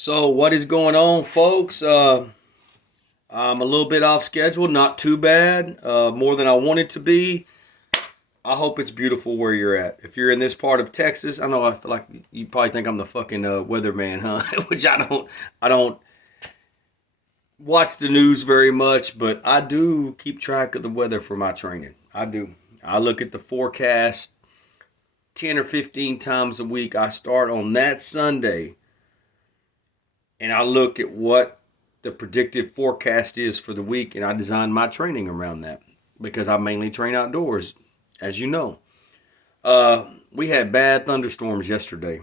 So what is going on, folks? I'm a little bit off schedule, not too bad, more than I want it to be. I hope it's beautiful where you're at. If you're in this part of Texas, I know I feel like you probably think I'm the fucking weatherman, huh? Which I don't. I don't watch the news very much, but I do keep track of the weather for my training. I do. I look at the forecast 10 or 15 times a week. I start on that Sunday and I look at what the predicted forecast is for the week, and I design my training around that because I mainly train outdoors, as you know. We had bad thunderstorms yesterday.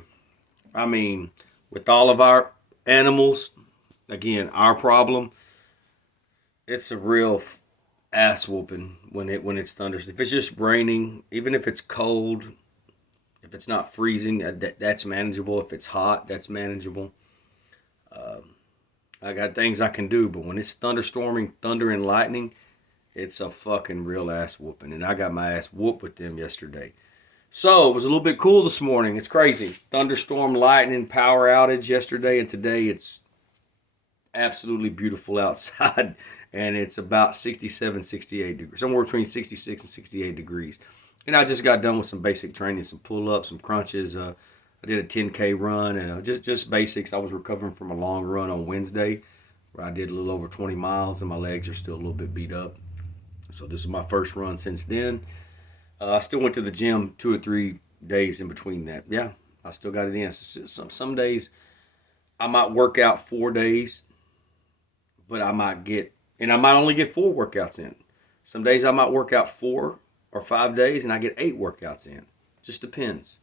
I mean, with all of our animals, again, our problem. It's a real ass whooping when it's thunders. If it's just raining, even if it's cold, if it's not freezing, that's manageable. If it's hot, that's manageable. Um, I got things I can do, but when it's thunderstorming, thunder and lightning, it's a fucking real ass whooping. And I got my ass whooped with them yesterday. So it was a little bit cool this morning. It's crazy. Thunderstorm, lightning, power outage yesterday, and today it's absolutely beautiful outside. And it's about 67, 68 degrees, somewhere between 66 and 68 degrees. And I just got done with some basic training, some pull-ups, some crunches. I did a 10K run and just basics. I was recovering from a long run on Wednesday where I did a little over 20 miles and my legs are still a little bit beat up. So this is my first run since then. I still went to the gym 2 or 3 days in between that. Yeah, I still got it in. Some days I might work out 4 days, but I might only get 4 workouts in. Some days I might work out 4 or 5 days and I get 8 workouts in. Just depends.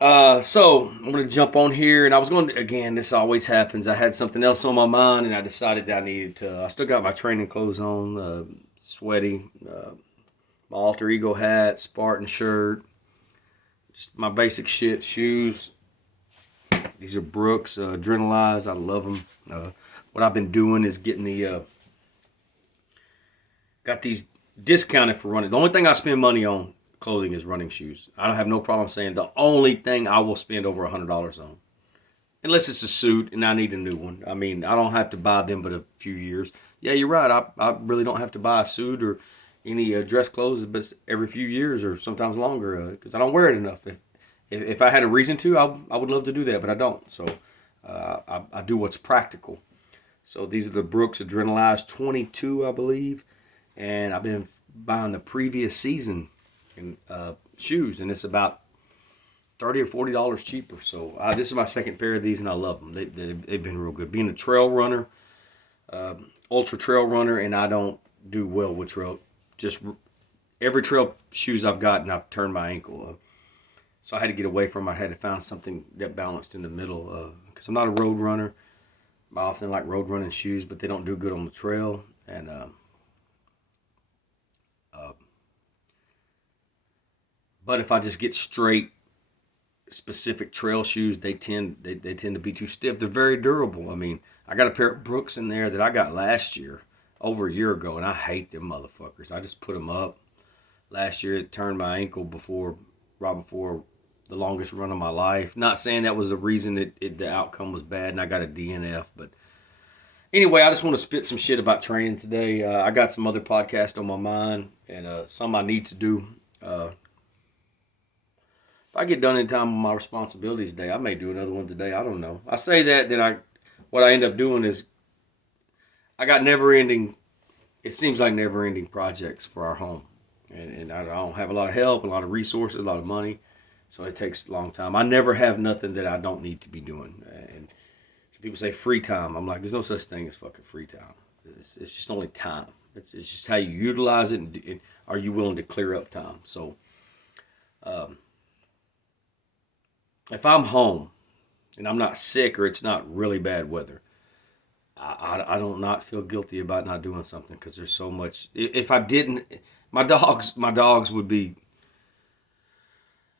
So I'm going to jump on here, and I was going to, again, this always happens. I had something else on my mind, and I decided that I needed to, I still got my training clothes on, sweaty, my alter ego hat, Spartan shirt, just my basic shit, shoes. These are Brooks, Adrenalize. I love them. What I've been doing is getting got these discounted for running. The only thing I spend money on clothing is running shoes. I don't have no problem saying the only thing I will spend over $100 on. Unless it's a suit and I need a new one. I mean, I don't have to buy them but a few years. Yeah, you're right. I really don't have to buy a suit or any dress clothes but every few years or sometimes longer because I don't wear it enough. If I had a reason to, I would love to do that, but I don't. So I do what's practical. So these are the Brooks Adrenalize 22, I believe. And I've been buying the previous season in shoes, and it's about $30 or $40 cheaper. So this is my second pair of these, and I love them. They've been real good. Being a trail runner, ultra trail runner, and I don't do well with trail. Just every trail shoes I've gotten, I've turned my ankle. So I had to get away from them. I had to find something that balanced in the middle because I'm not a road runner. I often like road running shoes, but they don't do good on the trail. And but if I just get straight specific trail shoes, they tend to be too stiff. They're very durable. I mean, I got a pair of Brooks in there that I got last year, over a year ago, and I hate them motherfuckers. I just put them up. Last year it turned my ankle right before the longest run of my life. Not saying that was the reason the outcome was bad and I got a DNF, but anyway, I just want to spit some shit about training today. I got some other podcasts on my mind and some I need to do. If I get done in time with my responsibilities today, I may do another one today. I don't know. I say that, then what I end up doing is I got it seems like never-ending projects for our home. And I don't have a lot of help, a lot of resources, a lot of money. So it takes a long time. I never have nothing that I don't need to be doing. And so people say free time. I'm like, there's no such thing as fucking free time. It's just only time. It's just how you utilize it and are you willing to clear up time. So if I'm home and I'm not sick or it's not really bad weather, I don't not feel guilty about not doing something because there's so much. If I didn't, my dogs would be.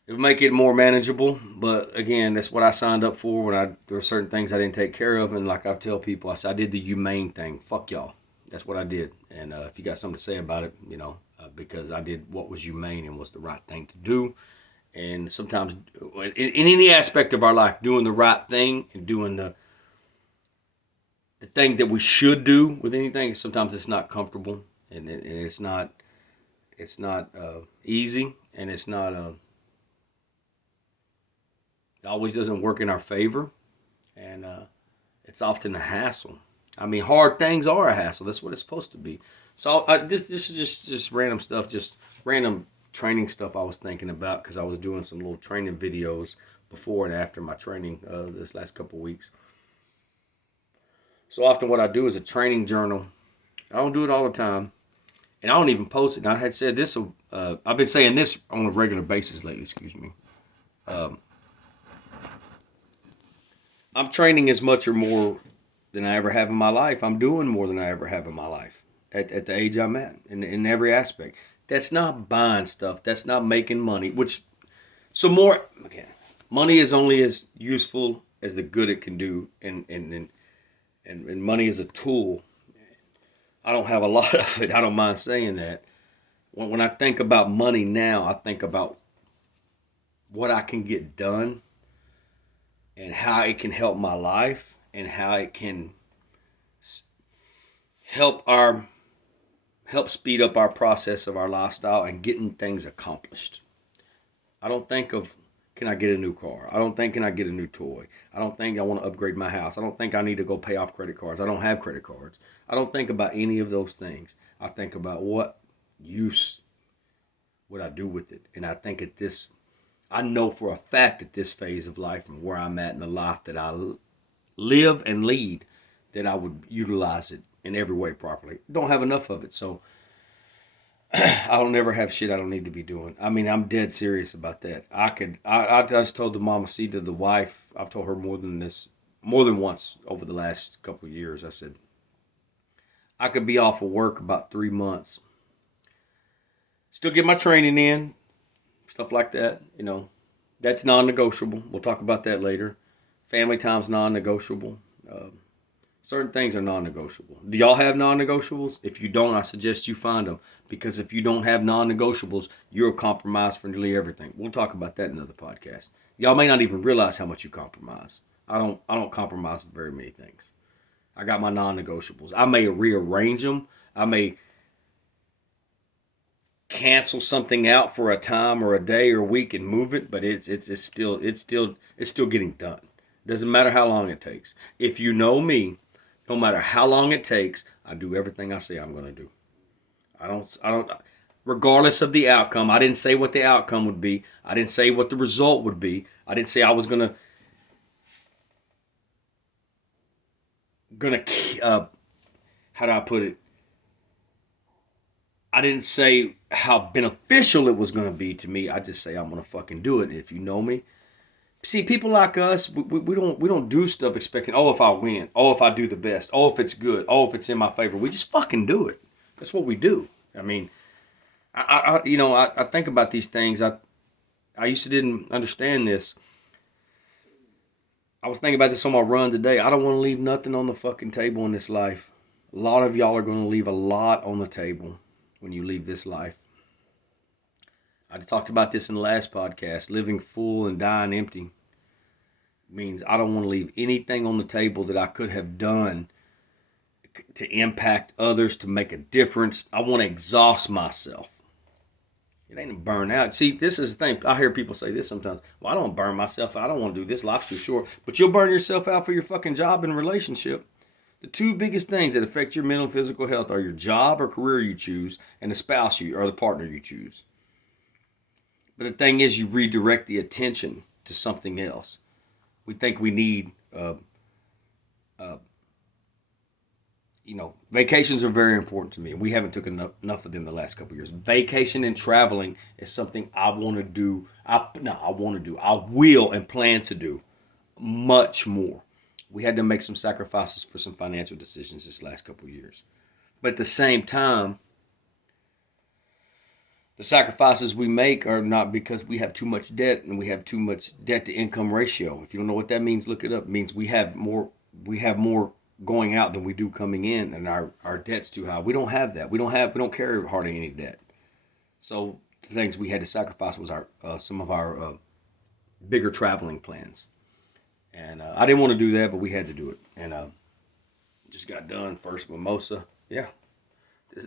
It would make it more manageable, but again, that's what I signed up for. There were certain things I didn't take care of, and like I tell people, I said I did the humane thing. Fuck y'all. That's what I did. And if you got something to say about it, because I did what was humane and was the right thing to do. And sometimes, in any aspect of our life, doing the right thing and doing the thing that we should do with anything, sometimes it's not comfortable, and it's not easy, and it's not it always doesn't work in our favor, and it's often a hassle. I mean, hard things are a hassle. That's what it's supposed to be. So this is just random stuff, just random training stuff I was thinking about because I was doing some little training videos before and after my training this last couple of weeks. So often what I do is a training journal. I don't do it all the time, and I don't even post it. And I had said this. I've been saying this on a regular basis lately. Excuse me. I'm training as much or more than I ever have in my life. I'm doing more than I ever have in my life at the age I'm at in every aspect. That's not buying stuff. That's not making money. Money is only as useful as the good it can do, and money is a tool. I don't have a lot of it. I don't mind saying that. When I think about money now, I think about what I can get done and how it can help my life and how it can help speed up our process of our lifestyle and getting things accomplished. I don't think of, can I get a new car? I don't think, can I get a new toy? I don't think I want to upgrade my house. I don't think I need to go pay off credit cards. I don't have credit cards. I don't think about any of those things. I think about what use would I do with it. And I think I know for a fact at this phase of life and where I'm at in the life that I live and lead, that I would utilize it in every way properly. Don't have enough of it, so I'll never have shit I don't need to be doing. I mean, I'm dead serious about that. I just told the mama C to the wife, I've told her more than once over the last couple of years. I said, I could be off of work about 3 months. Still get my training in, stuff like that, That's non-negotiable. We'll talk about that later. Family time's non-negotiable. Certain things are non-negotiable. Do y'all have non-negotiables? If you don't, I suggest you find them. Because if you don't have non-negotiables, you're compromised for nearly everything. We'll talk about that in another podcast. Y'all may not even realize how much you compromise. I don't compromise very many things. I got my non-negotiables. I may rearrange them. I may cancel something out for a time or a day or a week and move it, but it's still getting done. Doesn't matter how long it takes. If you know me, no matter how long it takes, I do everything I say I'm going to do. I don't, regardless of the outcome. I didn't say what the outcome would be. I didn't say what the result would be. I didn't say I was gonna how do I put it? I didn't say how beneficial it was going to be to me. I just say I'm going to fucking do it. And if you know me, see, people like us, we don't do stuff expecting, if I win, if I do the best, if it's good, if it's in my favor. We just fucking do it. That's what we do. I mean, I think about these things. I used to didn't understand this. I was thinking about this on my run today. I don't want to leave nothing on the fucking table in this life. A lot of y'all are going to leave a lot on the table when you leave this life. I talked about this in the last podcast. Living full and dying empty means I don't want to leave anything on the table that I could have done to impact others, to make a difference. I want to exhaust myself. It ain't a burnout. See, this is the thing. I hear people say this sometimes. Well, I don't burn myself out. I don't want to do this. Life's too short. But you'll burn yourself out for your fucking job and relationship. The two biggest things that affect your mental and physical health are your job or career you choose and the spouse or the partner you choose. But the thing is, you redirect the attention to something else. We think we need, vacations are very important to me. We haven't taken enough of them the last couple of years. Vacation and traveling is something I want to do. I will and plan to do much more. We had to make some sacrifices for some financial decisions this last couple of years. But at the same time, the sacrifices we make are not because we have too much debt and we have too much debt to income ratio. If you don't know what that means, look it up. It means we have more going out than we do coming in, and our debt's too high. We don't have that. We don't carry hardly any debt. So the things we had to sacrifice was our some of our bigger traveling plans. And I didn't want to do that, but we had to do it. And just got done first mimosa. Yeah,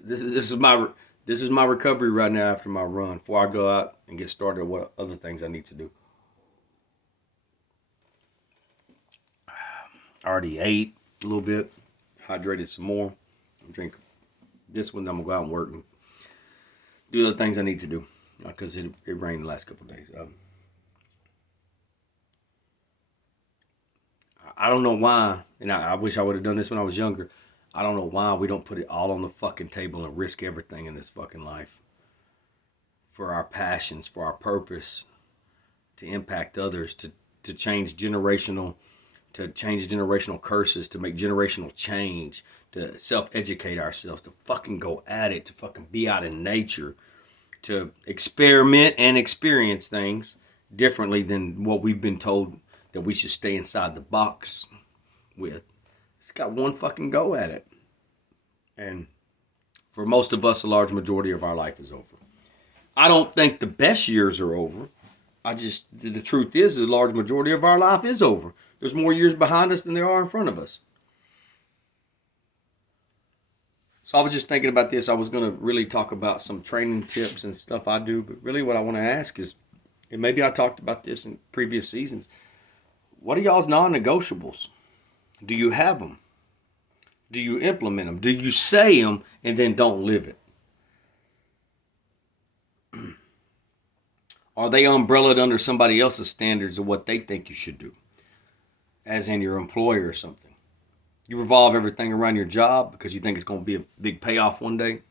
this is my recovery right now after my run. Before I go out and get started on what other things I need to do. I already ate a little bit, hydrated some more. I'm drinking this one. I'm gonna go out and work and do the things I need to do because it rained the last couple of days. I don't know why, and I wish I would have done this when I was younger. I don't know why we don't put it all on the fucking table and risk everything in this fucking life for our passions, for our purpose, to impact others, to change generational curses, to make generational change, to self-educate ourselves, to fucking go at it, to fucking be out in nature, to experiment and experience things differently than what we've been told that we should stay inside the box with. It's got one fucking go at it. And for most of us, a large majority of our life is over. I don't think the best years are over. The truth is, the large majority of our life is over. There's more years behind us than there are in front of us. So I was just thinking about this. I was going to really talk about some training tips and stuff I do. But really what I want to ask is, and maybe I talked about this in previous seasons, what are y'all's non-negotiables? Do you have them? Do you implement them? Do you say them and then don't live it? Are they umbrellaed under somebody else's standards of what they think you should do? As in your employer or something. You revolve everything around your job because you think it's going to be a big payoff one day.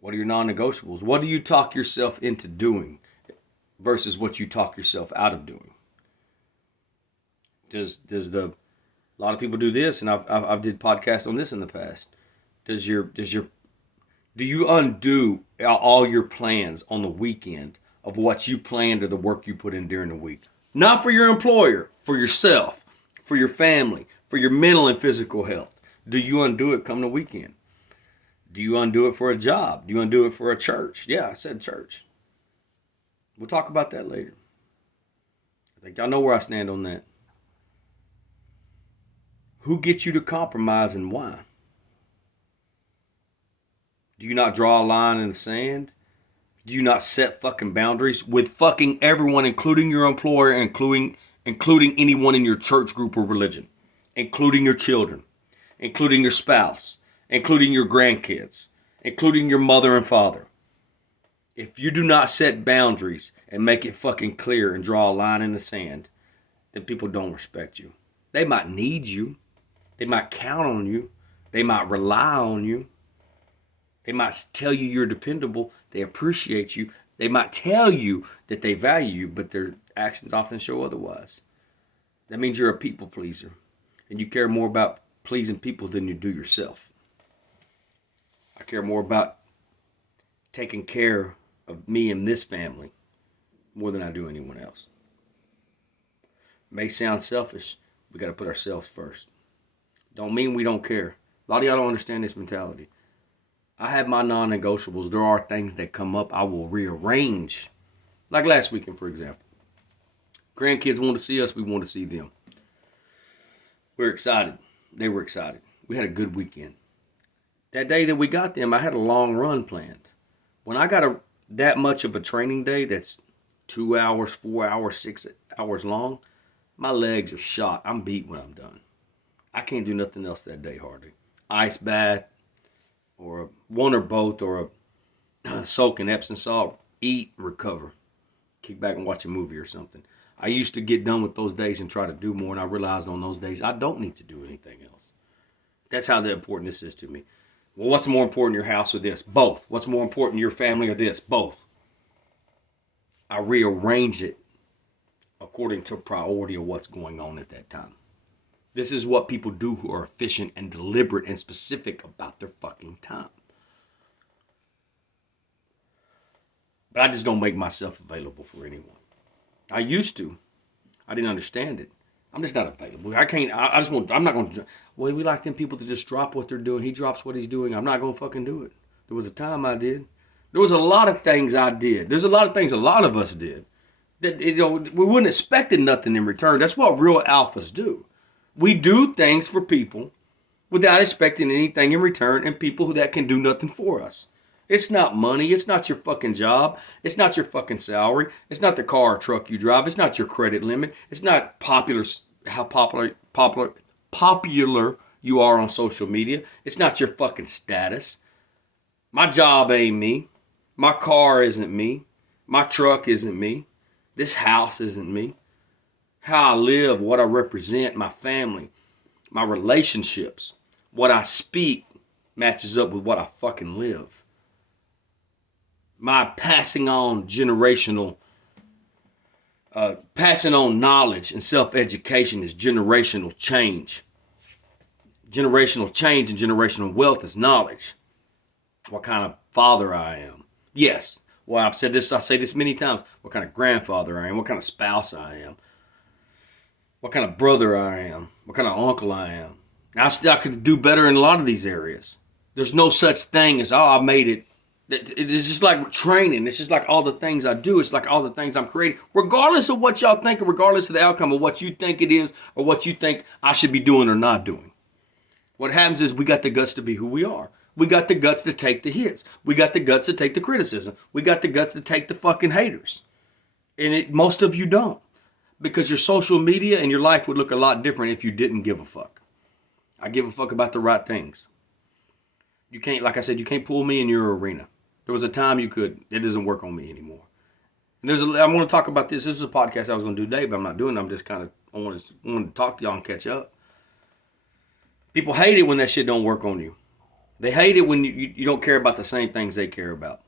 What are your non-negotiables? What do you talk yourself into doing versus what you talk yourself out of doing? A lot of people do this, and I've did podcasts on this in the past. Do you undo all your plans on the weekend of what you planned or the work you put in during the week? Not for your employer, for yourself, for your family, for your mental and physical health. Do you undo it come the weekend? Do you undo it for a job? Do you undo it for a church? Yeah, I said church. We'll talk about that later. I think y'all know where I stand on that. Who gets you to compromise and why? Do you not draw a line in the sand? Do you not set fucking boundaries with fucking everyone, including your employer, including anyone in your church group or religion, including your children, including your spouse, including your grandkids, including your mother and father? If you do not set boundaries and make it fucking clear and draw a line in the sand, then people don't respect you. They might need you. They might count on you. They might rely on you. They might tell you you're dependable. They appreciate you. They might tell you that they value you, but their actions often show otherwise. That means you're a people pleaser, and you care more about pleasing people than you do yourself. I care more about taking care of me and this family more than I do anyone else. It may sound selfish. We got to put ourselves first. Don't mean we don't care. A lot of y'all don't understand this mentality. I have my non-negotiables. There are things that come up I will rearrange. Like last weekend, for example. Grandkids want to see us. We want to see them. We're excited. They were excited. We had a good weekend. That day that we got them, I had a long run planned. When I got that much of a training day that's 2 hours, 4 hours, 6 hours long, my legs are shot. I'm beat when I'm done. I can't do nothing else that day hardly. Ice bath, or one or both, or a soak in Epsom salt, eat, recover. Kick back and watch a movie or something. I used to get done with those days and try to do more, and I realized on those days I don't need to do anything else. That's how important this is to me. Well, what's more important, your house or this? Both. What's more important, your family or this? Both. I rearrange it according to priority of what's going on at that time. This is what people do who are efficient and deliberate and specific about their fucking time. But I just don't make myself available for anyone. I used to. I didn't understand it. I'm just not available. I'm not going to, well, we like them people to just drop what they're doing. He drops what he's doing. I'm not going to fucking do it. There was a time I did. There was a lot of things I did. There's a lot of things a lot of us did that we wouldn't expect nothing in return. That's what real alphas do. We do things for people without expecting anything in return, and people that can do nothing for us. It's not money. It's not your fucking job. It's not your fucking salary. It's not the car or truck you drive. It's not your credit limit. It's not how popular you are on social media. It's not your fucking status. My job ain't me. My car isn't me. My truck isn't me. This house isn't me. How I live, what I represent, my family, my relationships, what I speak matches up with what I fucking live. My passing on knowledge and self-education is generational change. Generational change and generational wealth is knowledge. What kind of father I am. Yes. Well, I say this many times. What kind of grandfather I am. What kind of spouse I am. What kind of brother I am. What kind of uncle I am. I could do better in a lot of these areas. There's no such thing as, I made it. It's just like training. It's just like all the things I do. It's like all the things I'm creating. Regardless of what y'all think, or regardless of the outcome of what you think it is, or what you think I should be doing or not doing. What happens is we got the guts to be who we are. We got the guts to take the hits. We got the guts to take the criticism. We got the guts to take the fucking haters. And most of you don't. Because your social media and your life would look a lot different if you didn't give a fuck. I give a fuck about the right things. You can't, like I said, you can't pull me in your arena. There was a time you could. It doesn't work on me anymore. And I'm going to talk about this. This is a podcast I was going to do today, but I'm not doing it. I'm just kind of, I want to talk to y'all and catch up. People hate it when that shit don't work on you. They hate it when you don't care about the same things they care about.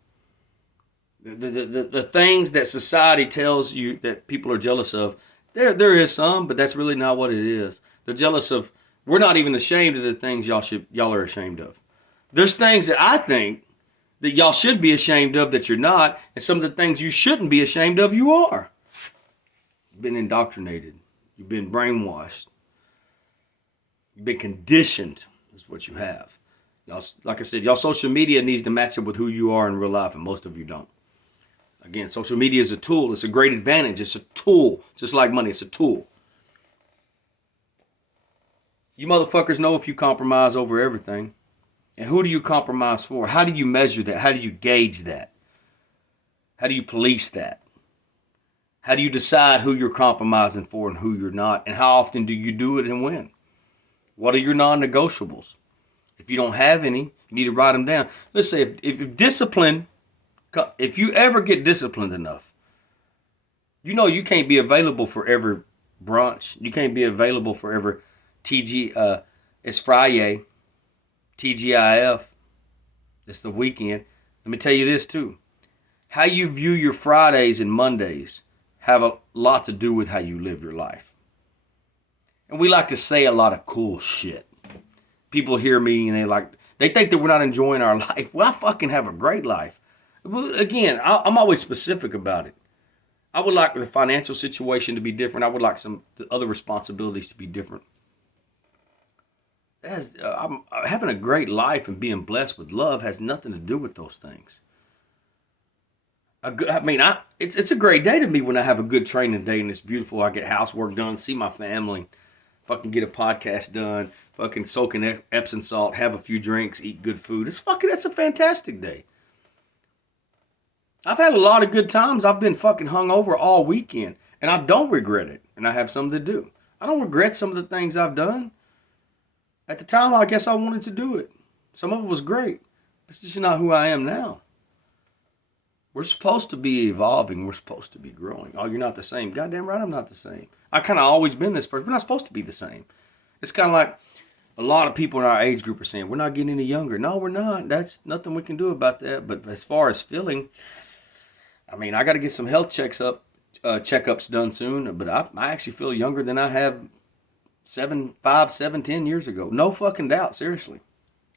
The things that society tells you that people are jealous of, there is some, but that's really not what it is. They're jealous of, we're not even ashamed of the things y'all are ashamed of. There's things that I think that y'all should be ashamed of that you're not, and some of the things you shouldn't be ashamed of, you are. You've been indoctrinated. You've been brainwashed. You've been conditioned, is what you have. Y'all, like I said, y'all social media needs to match up with who you are in real life, and most of you don't. Again, social media is a tool. It's a great advantage. It's a tool. Just like money, it's a tool. You motherfuckers know if you compromise over everything. And who do you compromise for? How do you measure that? How do you gauge that? How do you police that? How do you decide who you're compromising for and who you're not? And how often do you do it and when? What are your non-negotiables? If you don't have any, you need to write them down. Let's say if you ever get disciplined enough, you know you can't be available for every brunch. You can't be available for every it's Friday, TGIF. It's the weekend. Let me tell you this too. How you view your Fridays and Mondays have a lot to do with how you live your life. And we like to say a lot of cool shit. People hear me and they think that we're not enjoying our life. Well, I fucking have a great life. Again, I'm always specific about it. I would like the financial situation to be different. I would like some other responsibilities to be different. Having a great life and being blessed with love has nothing to do with those things. It's a great day to me when I have a good training day and it's beautiful. I get housework done, see my family, fucking get a podcast done, fucking soak in Epsom salt, have a few drinks, eat good food. That's a fantastic day. I've had a lot of good times. I've been fucking hungover all weekend, and I don't regret it. And I have something to do. I don't regret some of the things I've done. At the time, I guess I wanted to do it. Some of it was great. It's just not who I am now. We're supposed to be evolving. We're supposed to be growing. Oh, you're not the same. Goddamn right, I'm not the same. I kind of always been this person. We're not supposed to be the same. It's kind of like a lot of people in our age group are saying, we're not getting any younger. No, we're not. That's nothing we can do about that. But as far as feeling, I got to get some health checkups done soon. But I actually feel younger than I have 10 years ago. No fucking doubt. Seriously.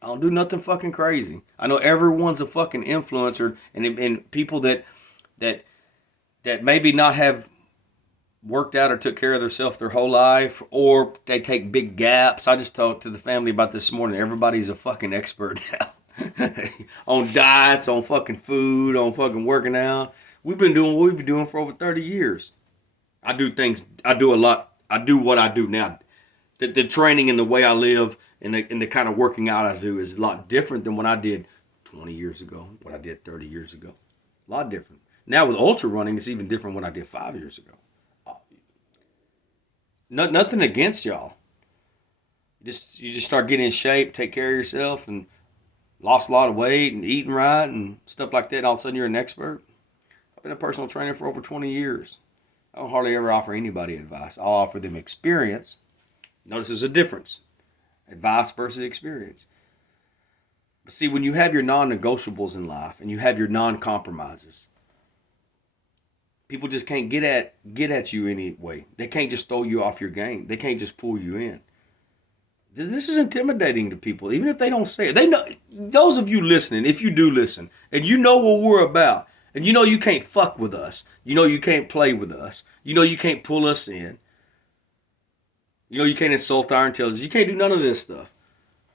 I don't do nothing fucking crazy. I know everyone's a fucking influencer and people that maybe not have worked out or took care of themselves their whole life, or they take big gaps. I just talked to the family about this morning. Everybody's a fucking expert now. on diets, on fucking food, on fucking working out. We've been doing what we've been doing for over 30 years. I do things, I do a lot, I do what I do now. The training and the way I live and the kind of working out I do is a lot different than what I did 20 years ago, what I did 30 years ago. A lot different. Now with ultra running, it's even different than what I did 5 years ago. Nothing against y'all. You just start getting in shape, take care of yourself, and lost a lot of weight and eating right and stuff like that. And all of a sudden you're an expert. I've been a personal trainer for over 20 years. I don't hardly ever offer anybody advice. I'll offer them experience. Notice there's a difference. Advice versus experience. But see, when you have your non-negotiables in life and you have your non-compromises, people just can't get at you anyway. They can't just throw you off your game. They can't just pull you in. This is intimidating to people, even if they don't say it. They know. Those of you listening, if you do listen, and you know what we're about, and you know you can't fuck with us, you know you can't play with us, you know you can't pull us in, you know you can't insult our intelligence, you can't do none of this stuff.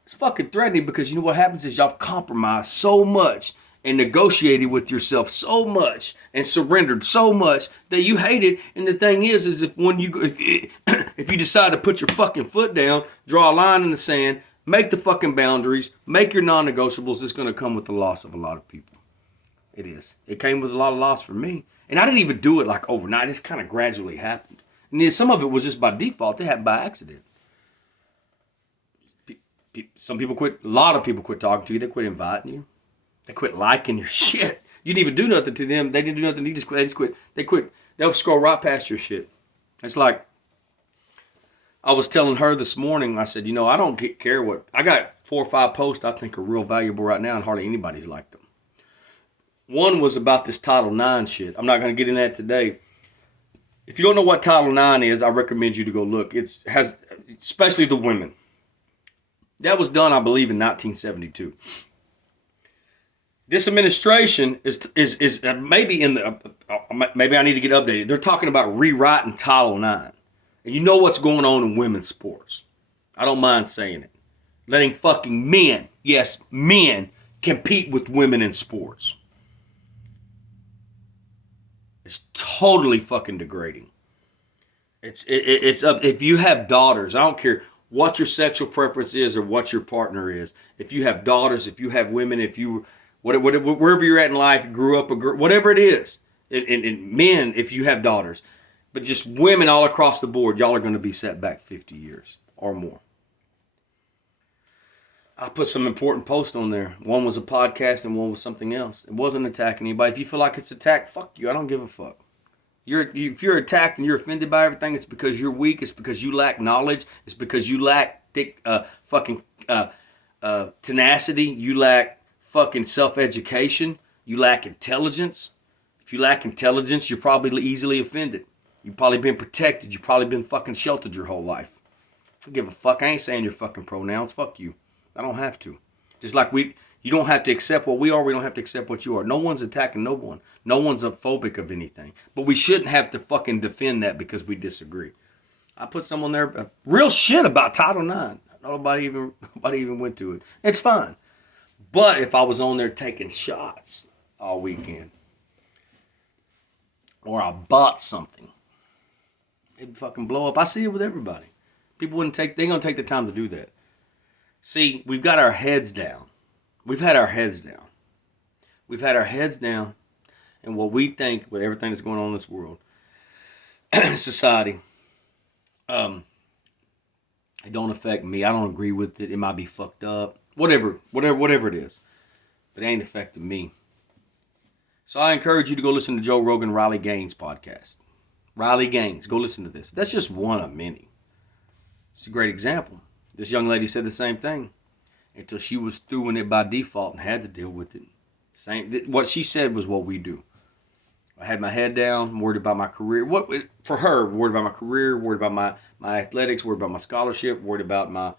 It's fucking threatening because you know what happens is y'all compromised so much and negotiated with yourself so much and surrendered so much that you hate it. And the thing is if you decide to put your fucking foot down, draw a line in the sand, make the fucking boundaries, make your non-negotiables, it's going to come with the loss of a lot of people. It is. It came with a lot of loss for me. And I didn't even do it like overnight. It just kind of gradually happened. And then some of it was just by default. It happened by accident. Some people quit. A lot of people quit talking to you. They quit inviting you. They quit liking your shit. You didn't even do nothing to them. They didn't do nothing. They just quit. They quit. They'll scroll right past your shit. It's like I was telling her this morning. I said, I don't care what. I got 4 or 5 posts I think are real valuable right now, and hardly anybody's liked them. One was about this Title IX shit. I'm not going to get into that today. If you don't know what Title IX is, I recommend you to go look. It has, especially the women. That was done, I believe, in 1972. This administration is maybe in the maybe I need to get updated. They're talking about rewriting Title IX, and you know what's going on in women's sports. I don't mind saying it. Letting fucking men, yes, men, compete with women in sports. It's totally fucking degrading. It's up. If you have daughters, I don't care what your sexual preference is or what your partner is. If you have daughters, if you have women, if you wherever you're at in life, grew up, whatever it is, and men, if you have daughters, but just women all across the board, y'all are going to be set back 50 years or more. I put some important posts on there. One was a podcast and one was something else. It wasn't attacking anybody. If you feel like it's attack, fuck you. I don't give a fuck. If you're attacked and you're offended by everything, it's because you're weak. It's because you lack knowledge. It's because you lack thick tenacity. You lack fucking self-education. You lack intelligence. If you lack intelligence, you're probably easily offended. You've probably been protected. You've probably been fucking sheltered your whole life. I don't give a fuck. I ain't saying your fucking pronouns. Fuck you. I don't have to. Just like you don't have to accept what we are. We don't have to accept what you are. No one's attacking no one. No one's a phobic of anything. But we shouldn't have to fucking defend that because we disagree. I put some on there, real shit about Title IX. Nobody even went to it. It's fine. But if I was on there taking shots all weekend, or I bought something, it'd fucking blow up. I see it with everybody. People they ain't gonna take the time to do that. See, we've got our heads down. We've had our heads down. We've had our heads down, and what we think with everything that's going on in this world, society, it don't affect me. I don't agree with it. It might be fucked up. Whatever it is. But it ain't affecting me. So I encourage you to go listen to Joe Rogan, Riley Gaines podcast. Riley Gaines, go listen to this. That's just one of many. It's a great example. This young lady said the same thing until she was through in it by default and had to deal with it. What she said was what we do. I had my head down, worried about my career. For her, worried about my career, worried about my athletics, worried about my scholarship, worried about my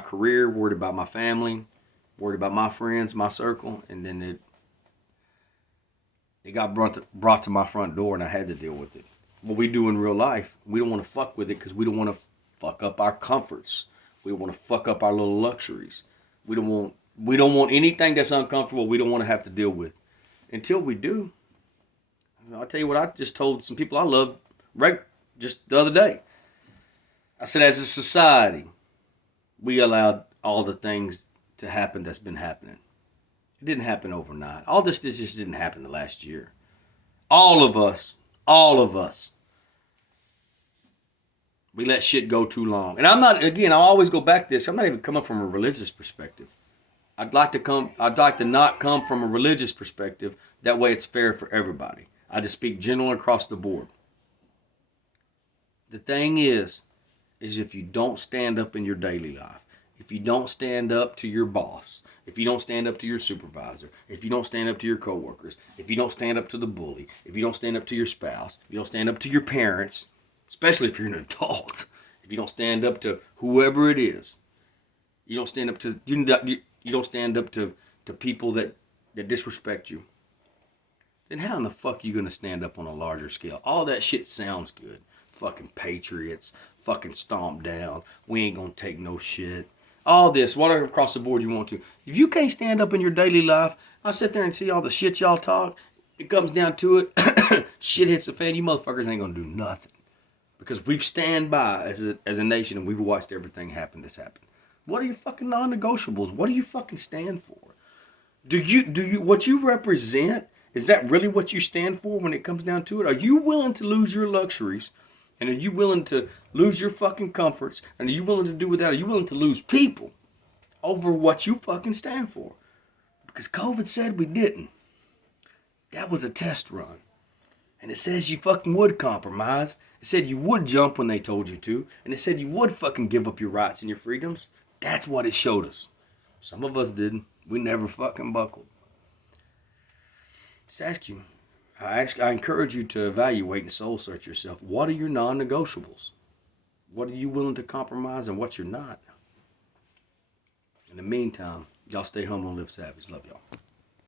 career, worried about my family, worried about my friends, my circle, and then it got brought to my front door, and I had to deal with it. What we do in real life, we don't want to fuck with it because we don't want to fuck up our comforts. We don't want to fuck up our little luxuries. We don't want We don't want anything that's uncomfortable. We don't want to have to deal with. Until we do. I'll tell you what I just told some people I love right just the other day. I said, as a society, we allowed all the things to happen that's been happening. It didn't happen overnight. All this just didn't happen the last year. All of us, we let shit go too long. And I'm not, again, I'll always go back to this. I'm not even coming from a religious perspective. I'd like to not come from a religious perspective. That way it's fair for everybody. I just speak general across the board. The thing is if you don't stand up in your daily life, if you don't stand up to your boss, if you don't stand up to your supervisor, if you don't stand up to your coworkers, if you don't stand up to the bully, if you don't stand up to your spouse, if you don't stand up to your parents, especially if you're an adult, if you don't stand up to whoever it is, you don't stand up to you don't stand up to people that disrespect you, then how in the fuck are you going to stand up on a larger scale? All that shit sounds good. Fucking patriots, fucking stomp down, we ain't going to take no shit. All this, whatever across the board you want to. If you can't stand up in your daily life, I sit there and see all the shit y'all talk. It comes down to it. Shit hits the fan. You motherfuckers ain't going to do nothing. Because we've stand by as a nation and we've watched everything happen that's happened. What are your fucking non-negotiables? What do you fucking stand for? Do you what you represent, is that really what you stand for when it comes down to it? Are you willing to lose your luxuries? And are you willing to lose your fucking comforts? And are you willing to do without? Are you willing to lose people over what you fucking stand for? Because COVID said we didn't. That was a test run. And it says you fucking would compromise. It said you would jump when they told you to. And it said you would fucking give up your rights and your freedoms. That's what it showed us. Some of us didn't. We never fucking buckled. Just ask you. I encourage you to evaluate and soul search yourself. What are your non-negotiables? What are you willing to compromise and what you're not? In the meantime, y'all stay humble and live savage. Love y'all.